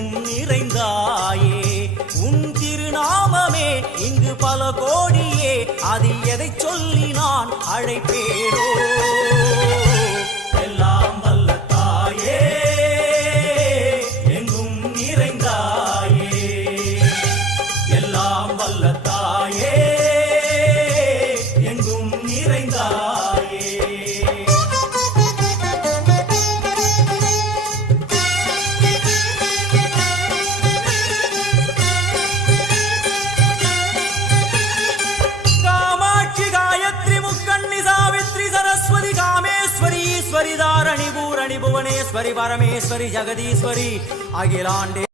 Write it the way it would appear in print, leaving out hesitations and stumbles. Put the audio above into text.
எங்கும் நிறைந்தாயே உன் திருநாமமே இங்கு பல கோடியே அதில் எதை சொல்லி நான் அழைப்பேனோ எல்லாம் வல்ல தாயே எங்கும் நிறைந்தாயே எல்லாம் வல்ல தாயே எங்கும் நிறைந்தாயே ईश्वरी धारणी भूरणी भुवनेश्वरी परमेश्वरी जगदीश्वरी अखिलांडे